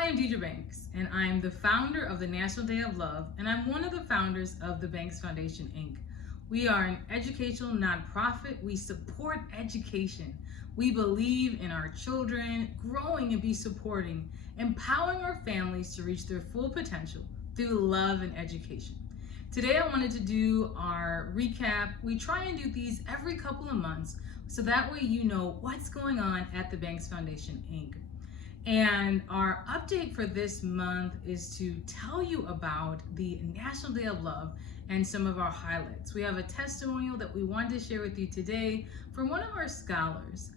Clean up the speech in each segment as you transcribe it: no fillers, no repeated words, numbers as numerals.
Hi, I'm Deidre Banks, and I'm the founder of the National Day of Love, and I'm one of the founders of the Banks Foundation, Inc. We are an educational nonprofit. We support education. We believe in our children growing and be supporting, empowering our families to reach their full potential through love and education. Today I wanted to do our recap. We try and do these every couple of months so that way you know what's going on at the Banks Foundation, Inc. And our update for this month is to tell you about the National Day of Love and some of our highlights. We have a testimonial that we wanted to share with you today from one of our scholars.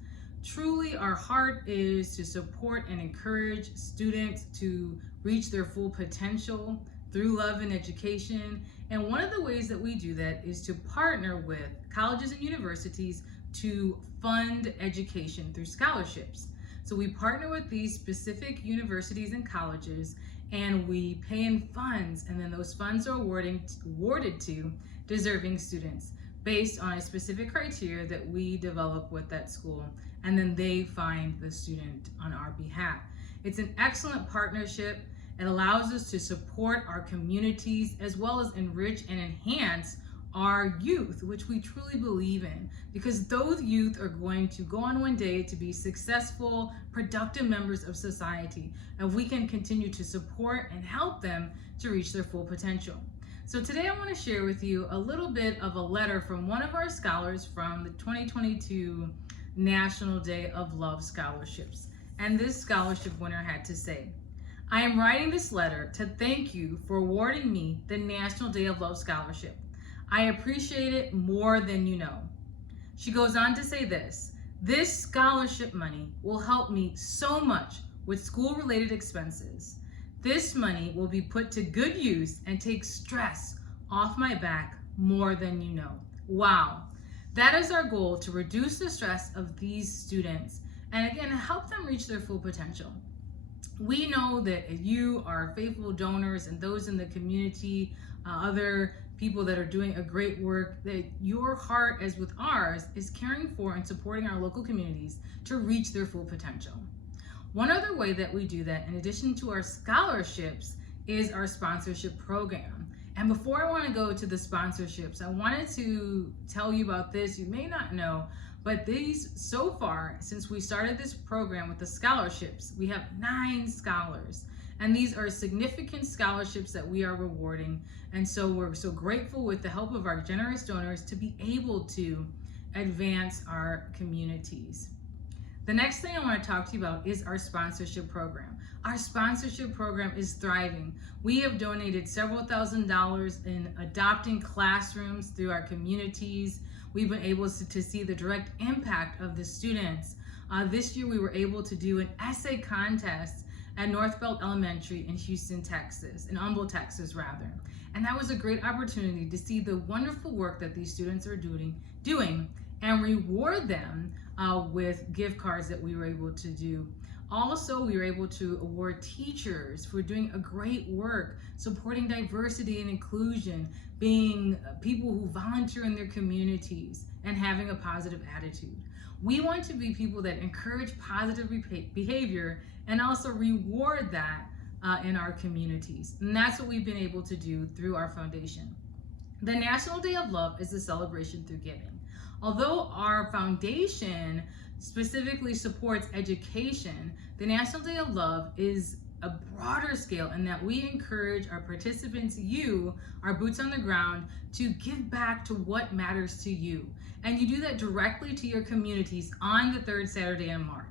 Truly, our heart is to support and encourage students to reach their full potential through love and education. And one of the ways that we do that is to partner with colleges and universities to fund education through scholarships. So we partner with these specific universities and colleges, and we pay in funds, and then those funds are awarded to deserving students based on a specific criteria that we develop with that school, and then they find the student on our behalf. It's an excellent partnership. It allows us to support our communities as well as enrich and enhance our youth, which we truly believe in, because those youth are going to go on one day to be successful, productive members of society, and we can continue to support and help them to reach their full potential. So today I want to share with you a little bit of a letter from one of our scholars from the 2022 National Day of Love scholarships. And this scholarship winner had to say, "I am writing this letter to thank you for awarding me the National Day of Love scholarship. I appreciate it more than you know." She goes on to say this scholarship money will help me so much with school-related expenses. This money will be put to good use and take stress off my back more than you know. Wow. That is our goal, to reduce the stress of these students and again, help them reach their full potential. We know that you are faithful donors and those in the community, other people that are doing a great work, that your heart, as with ours, is caring for and supporting our local communities to reach their full potential. One other way that we do that, in addition to our scholarships, is our sponsorship program. And before I want to go to the sponsorships, I wanted to tell you about this. You may not know, but these, so far, since we started this program with the scholarships, we have 9 scholars. And these are significant scholarships that we are rewarding. And so we're so grateful, with the help of our generous donors, to be able to advance our communities. The next thing I want to talk to you about is our sponsorship program. Our sponsorship program is thriving. We have donated several $1,000s in adopting classrooms through our communities. We've been able to see the direct impact of the students. This year we were able to do an essay contest at Northbelt Elementary in Houston, Texas, in Humble, Texas rather. And that was a great opportunity to see the wonderful work that these students are doing and reward them with gift cards that we were able to do. Also, we were able to award teachers for doing a great work, supporting diversity and inclusion, being people who volunteer in their communities, and having a positive attitude. We want to be people that encourage positive behavior and also reward that in our communities. And that's what we've been able to do through our foundation. The National Day of Love is a celebration through giving. Although our foundation specifically supports education, the National Day of Love is a broader scale in that we encourage our participants, you, our boots on the ground, to give back to what matters to you. And you do that directly to your communities on the 3rd Saturday in March.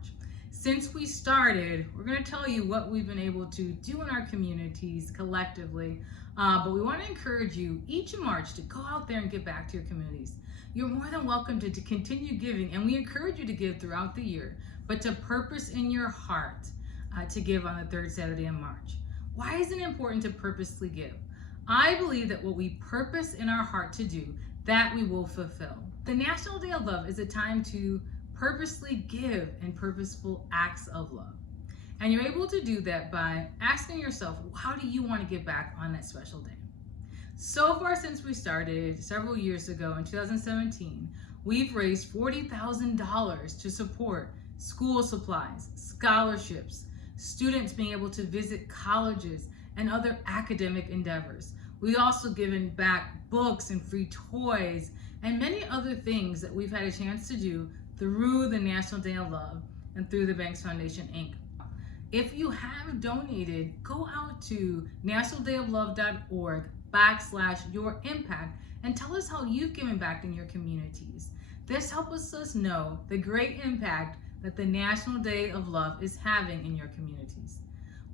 Since we started, we're going to tell you what we've been able to do in our communities collectively, but we want to encourage you each in March to go out there and give back to your communities. You're more than welcome to continue giving, and we encourage you to give throughout the year, but to purpose in your heart to give on the 3rd Saturday in March. Why is it important to purposely give? I believe that what we purpose in our heart to do, that we will fulfill. The National Day of Love is a time to purposely give in purposeful acts of love. And you're able to do that by asking yourself, how do you want to give back on that special day? So far, since we started several years ago in 2017, we've raised $40,000 to support school supplies, scholarships, students being able to visit colleges and other academic endeavors. We also given back books and free toys and many other things that we've had a chance to do through the National Day of Love and through the Banks Foundation, Inc. If you have donated, go out to nationaldayoflove.org/yourimpact and tell us how you've given back in your communities. This helps us know the great impact that the National Day of Love is having in your communities.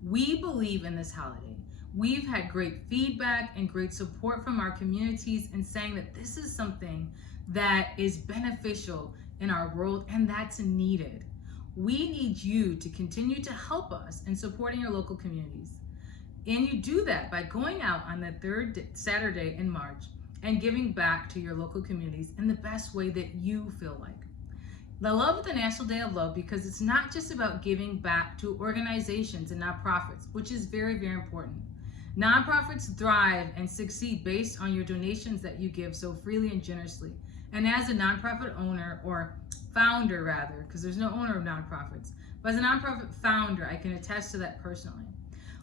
We believe in this holiday. We've had great feedback and great support from our communities in saying that this is something that is beneficial in our world and that's needed. We need you to continue to help us in supporting your local communities. And you do that by going out on the third Saturday in March and giving back to your local communities in the best way that you feel like. I love the National Day of Love because it's not just about giving back to organizations and nonprofits, which is very, very important. Nonprofits thrive and succeed based on your donations that you give so freely and generously. And as a nonprofit owner, or founder rather, because there's no owner of nonprofits, but as a nonprofit founder, I can attest to that personally.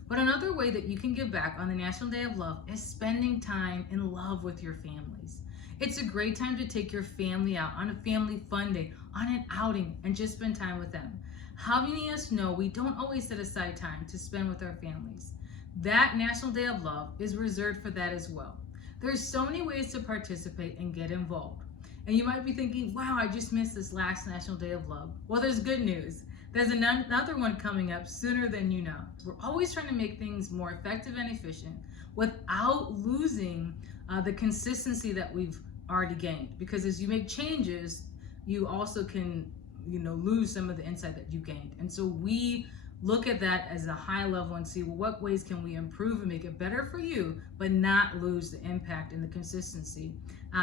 But another way that you can give back on the National Day of Love is spending time in love with your families. It's a great time to take your family out on a family fun day, on an outing, and just spend time with them. How many of us know we don't always set aside time to spend with our families? That National Day of Love is reserved for that as well. There's so many ways to participate and get involved. And you might be thinking, wow, I just missed this last National Day of Love. Well, there's good news. There's another one coming up sooner than you know. We're always trying to make things more effective and efficient without losing the consistency that we've already gained. Because as you make changes, you also can, lose some of the insight that you gained. And so we look at that as a high level and see, well, what ways can we improve and make it better for you, but not lose the impact and the consistency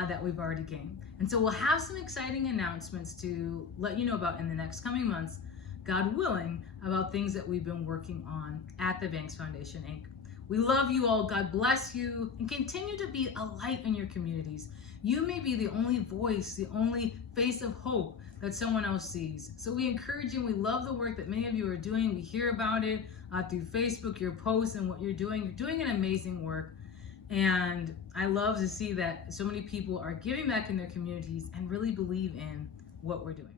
that we've already gained. And so we'll have some exciting announcements to let you know about in the next coming months, God willing, about things that we've been working on at the Banks Foundation, Inc. We love you all. God bless you, and continue to be a light in your communities. You may be the only voice, the only face of hope that someone else sees. So we encourage you, and we love the work that many of you are doing. We hear about it through Facebook, your posts, and what you're doing. You're doing an amazing work. And I love to see that so many people are giving back in their communities and really believe in what we're doing.